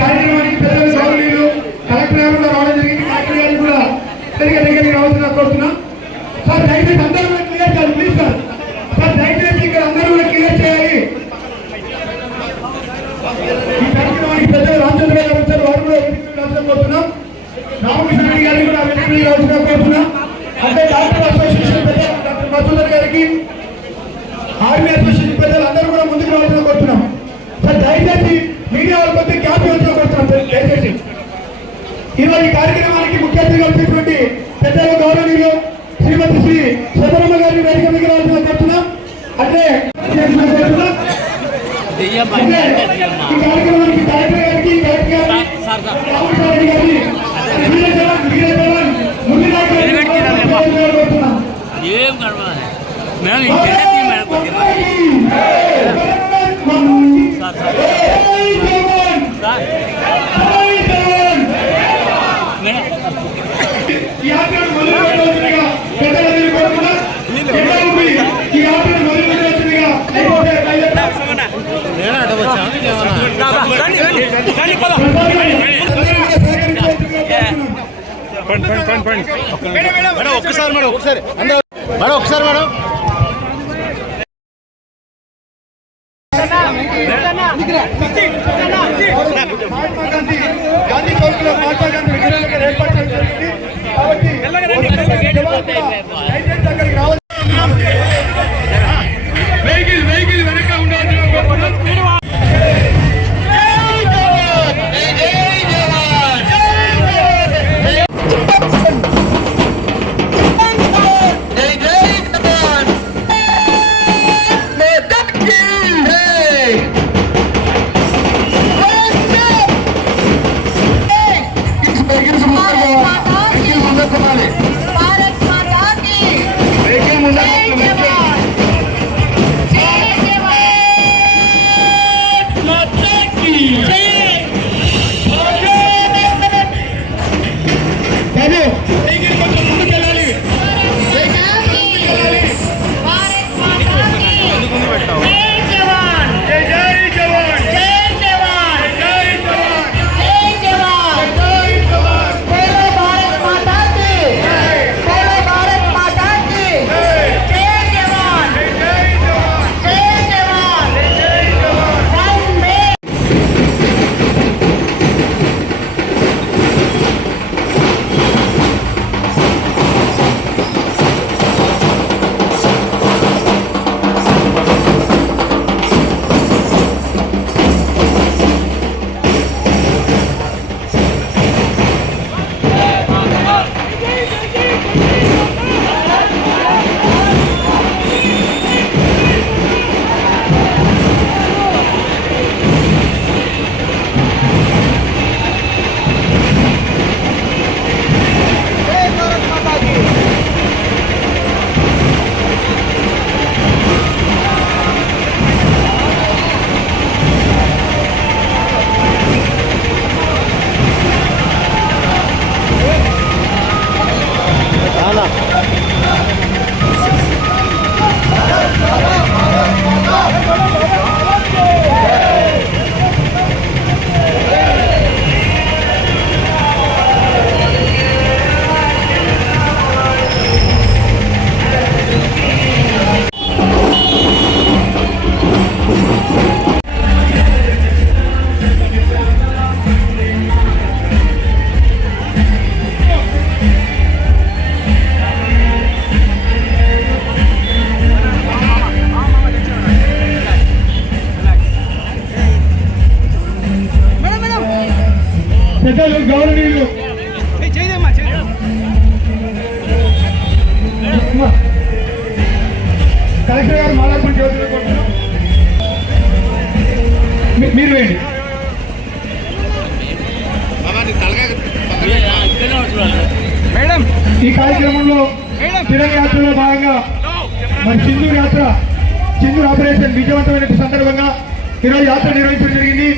కార్యక్రమానికి పెద్దలు గౌరవనీయులు కలెక్టర్ గారు కూడా రావడం జరిగింది. కలెక్టర్ గారిని కూడా దగ్గరికి రావాల్సిన కోరుతున్నాం. సార్ దయచేసి అందరూ కూడా క్లియర్ చేయాలి ప్లీజ్ సార్. సార్ దయచేసి ఇక్కడ అందరూ కూడా క్లియర్ చేయాలి. ఈ కార్యక్రమానికి పెద్దలు రామచంద్ర గారు వచ్చారు, వారు కూడా రావాల్సిన కోరుతున్నాం. రామకృష్ణ రెడ్డి గారిని కూడా రావాల్సిన కోరుతున్నాం. అంటే డాక్టర్ అసోసియేషన్ పెద్దలు డాక్టర్ మసూదర్ గారికి, ఆర్మీ అసోసియేషన్ పెద్దలు అందరూ కూడా ముందుకు రావాల్సిన కోరుతున్నాం. సార్ దయచేసి మీడియా వాళ్ళ కొద్ది క్యాప్ వచ్చిన కోరుతున్నాం. దయచేసి ఈరోజు ఈ కార్యక్రమానికి ముఖ్య అతిథిగా వచ్చినటువంటి పెద్దలు గౌరవనీయులు శ్రీమతి శ్రీ సదరమ్మ గారిని వేదిక మీద రావాల్సిన కోరుతున్నాం. అంటే ఈ కార్యక్రమానికి కలెక్టర్ గారికి రామకృష్ణారెడ్డి గారిని కోరుతున్నాం. ఒకసారి మేడం ఒకసారి మేడం ఒకసారి మేడం గాంధీ చౌక్ లో మహాత్మా గాంధీ విగ్రహాలు ఏర్పాటు చేయడం జరిగింది. కాబట్టి అక్కడికి రావాలి. వెహికల్ వెనక ఉండాలి. పెద్దలు గౌరవనీయులు కలెక్టర్ గారు మాలాపం చదువుకుంటున్నాం. మీరు వేయండి. మేడం ఈ కార్యక్రమంలో తిరంగ యాత్రలో భాగంగా మరి సింధూర్ ఆపరేషన్ విజయవంతమైన సందర్భంగా ఈరోజు యాత్ర నిర్వహించడం జరిగింది.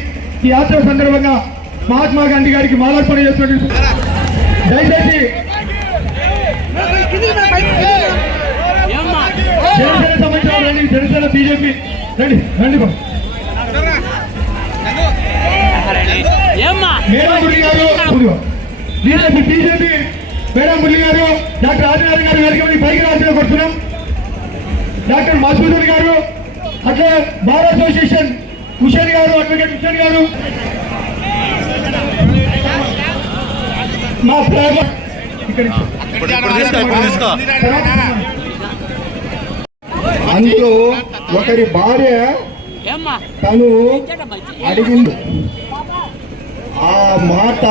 ఈ యాత్ర సందర్భంగా మహాత్మా గాంధీ గారికి మాలార్పణ చేస్తున్నట్టు దయచేసి జనసేన సమాచారం రండి. జనసేన బీజేపీ రండి రండి. మేడం మురళి గారు, బీజేపీ మేడం మురళి గారు, డాక్టర్ ఆదినారాయణ గారు వేదిక పైకి రాసిన కొడుతున్నాం. డాక్టర్ మసూదన్ గారు, అట్లా బార్ అసోసియేషన్ హుషేన్ గారు, అడ్వకేట్ హుషేన్ గారు, మా అందులో ఒకరి భార్య తను అడిగింది ఆ మాట.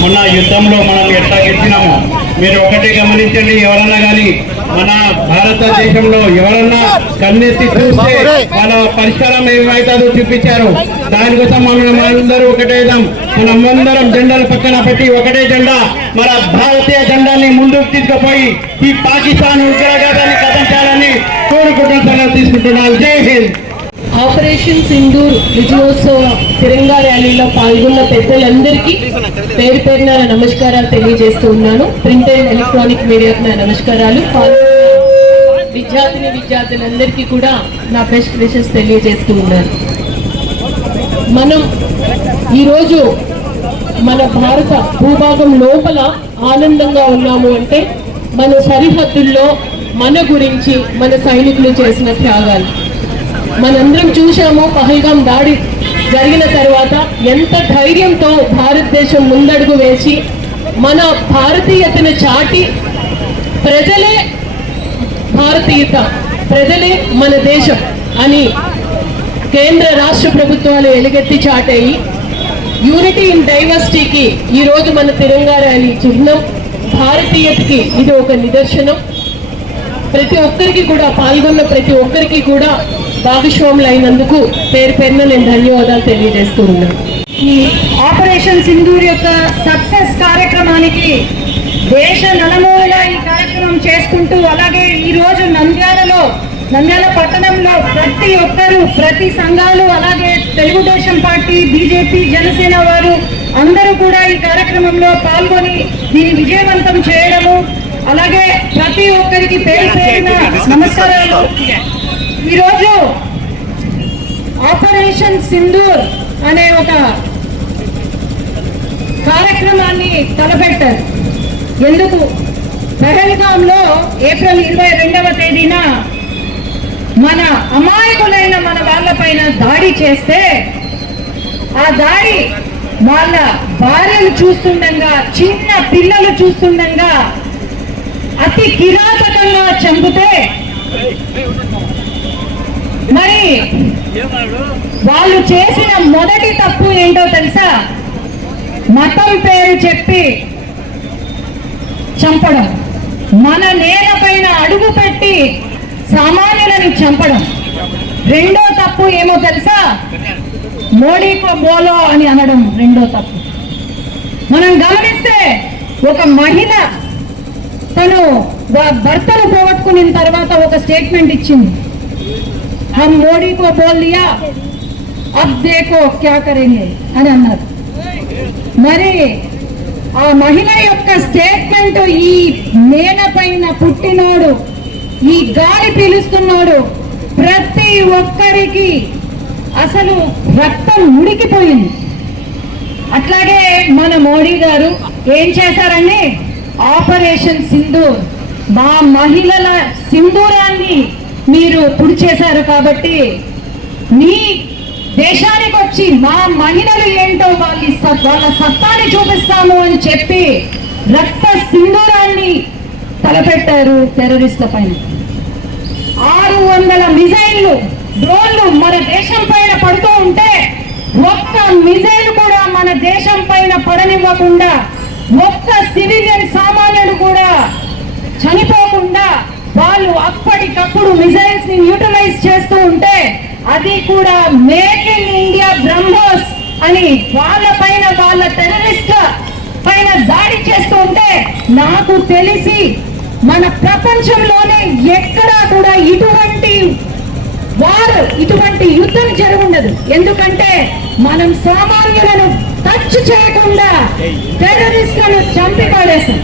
మొన్న యుద్ధంలో మనం ఎట్లా గెలిచినామో మీరు ఒకటే గమనించండి. ఎవరన్నా కానీ మన భారతదేశంలో ఎవరన్నా కన్నెత్తి చూస్తే వాళ్ళ పరిష్కారం ఏమైతుందో చూపించారు. దానికోసం మనం అందరూ ఒకటేద్దాం. మనమందరం జెండాలు పక్కన పెట్టి ఒకటే జెండా, మన భారతీయ జెండాని ముందుకు తీసుకుపోయి ఈ పాకిస్తాన్ ఉగ్రవాదాన్ని కథించాలని కోరుకుంటున్నాను. తీసుకుంటున్నాను. జై హింద్. ఆపరేషన్ సింధూర్ విజయోత్సవ తిరంగా ర్యాలీలో పాల్గొన్న పెద్దలందరికీ పేరు పేరున నమస్కారాలు తెలియజేస్తూ ఉన్నాను. ప్రింట్ అండ్ ఎలక్ట్రానిక్ మీడియాకు నా నమస్కారాలు. పాల్గొన్న విద్యార్థులందరికీ కూడా నా బెస్ట్ విషెస్ తెలియజేస్తూ ఉన్నాను. మనం ఈరోజు మన భారత భూభాగం లోపల ఆనందంగా ఉన్నాము అంటే మన సరిహద్దుల్లో మన గురించి మన సైనికులు చేసిన త్యాగాలు మనందరం చూశాము. పహల్గాం దాడి జరిగిన తర్వాత ఎంత ధైర్యంతో భారతదేశం ముందడుగు వేసి మన భారతీయతను చాటి ప్రజలే భారతీయత, ప్రజలే మన దేశం అని కేంద్ర రాష్ట్ర ప్రభుత్వాలు ఎలుగెత్తి చాటాయి. యూనిటీ ఇన్ డైవర్సిటీకి ఈరోజు మన తిరంగా ర్యాలీ చిహ్నం. భారతీయతకి ఇది ఒక నిదర్శనం. ప్రతి ఒక్కరికి కూడా పాల్గొన్న ప్రతి ఒక్కరికి కూడా భాగస్వాములు అయినందుకు పేరు పేరున నేను ధన్యవాదాలు తెలియజేస్తూ ఉన్నాను. ఈ ఆపరేషన్ సింధూర్ యొక్క సక్సెస్ కార్యక్రమానికి దేశ నలుమూలలా ఈ కార్యక్రమం చేసుకుంటూ, అలాగే ఈ రోజు నంద్యాల పట్టణంలో ప్రతి ఒక్కరు, ప్రతి సంఘాలు, అలాగే తెలుగుదేశం పార్టీ, బీజేపీ, జనసేన వారు అందరూ కూడా ఈ కార్యక్రమంలో పాల్గొని దీన్ని విజయవంతం చేయడము, అలాగే ప్రతి ఒక్కరికి పేరు పేరున నమస్కారాలు. ఈరోజు ఆపరేషన్ సింధూర్ అనే ఒక కార్యక్రమాన్ని తలపెట్టారు. ఎందుకు? పహల్గాంలో ఏప్రిల్ 22వ తేదీన మన అమాయకులైన మన వాళ్ళపైన దాడి చేస్తే ఆ దాడి వాళ్ళ భార్యలు చూస్తుండగా, చిన్న పిల్లలు చూస్తుండగా అతి కిరాతకంగా చంపితే మరి వాళ్ళు చేసిన మొదటి తప్పు ఏంటో తెలుసా? మతం పేరు చెప్పి చంపడం, మన నేల పైన అడుగు పెట్టి సామాన్యులని చంపడం. రెండో తప్పు ఏమో తెలుసా? మోడీకో బోలో అని అనడం రెండో తప్పు. మనం గమనిస్తే ఒక మహిళ తను భర్తను పోగొట్టుకున్న తర్వాత ఒక స్టేట్మెంట్ ఇచ్చింది, హమ్ మోడీ కో బోల్ దియా అబ్ దేఖో క్యా కరేంగే అని అన్నారు. మరి ఆ మహిళ యొక్క స్టేట్మెంట్ ఈ నేల పైన పుట్టినోడు, ఈ గాలి పీలుస్తున్నాడు ప్రతి ఒక్కరికి అసలు రక్తం ఉడికిపోయింది. అట్లాగే మన మోడీ గారు ఏం చేశారని ఆపరేషన్ సింధూర్, మా మహిళల సింధూరాన్ని మీరు పుడిచేశారు కాబట్టి మీ దేశానికి వచ్చి మా మహిళలు ఏంటో వాళ్ళ సత్తాన్ని చూపిస్తాము అని చెప్పి రక్త సింధూరాన్ని తలపెట్టారు టెర్రరిస్ట్ల పైన. 600 మిజైళ్లు, డ్రోన్లు మన దేశం పైన పడుతూ ఉంటే ఒక్క మిజైల్ కూడా మన దేశం పైన పడనివ్వకుండా, ఒక్క సివిలియన్ సామాన్యుడు కూడా చనిపోకుండా వాళ్ళు అప్పటికప్పుడు మిజైల్స్ ని యూటిలైజ్ చేస్తూ ఉంటే, అది కూడా మేక్ ఇన్ ఇండియా బ్రహ్మోస్ అని వాళ్ళ పైన, వాళ్ళ టెర్రరిస్ట్ పైన దాడి చేస్తూ ఉంటే, నాకు తెలిసి మన ప్రపంచంలోనే ఎక్కడా కూడా ఇటువంటి యుద్ధం జరుగుండదు. ఎందుకంటే మనం సామాన్యులను టచ్ చేయకుండా టెర్రరిస్టులను చంపి పడేస్తాం.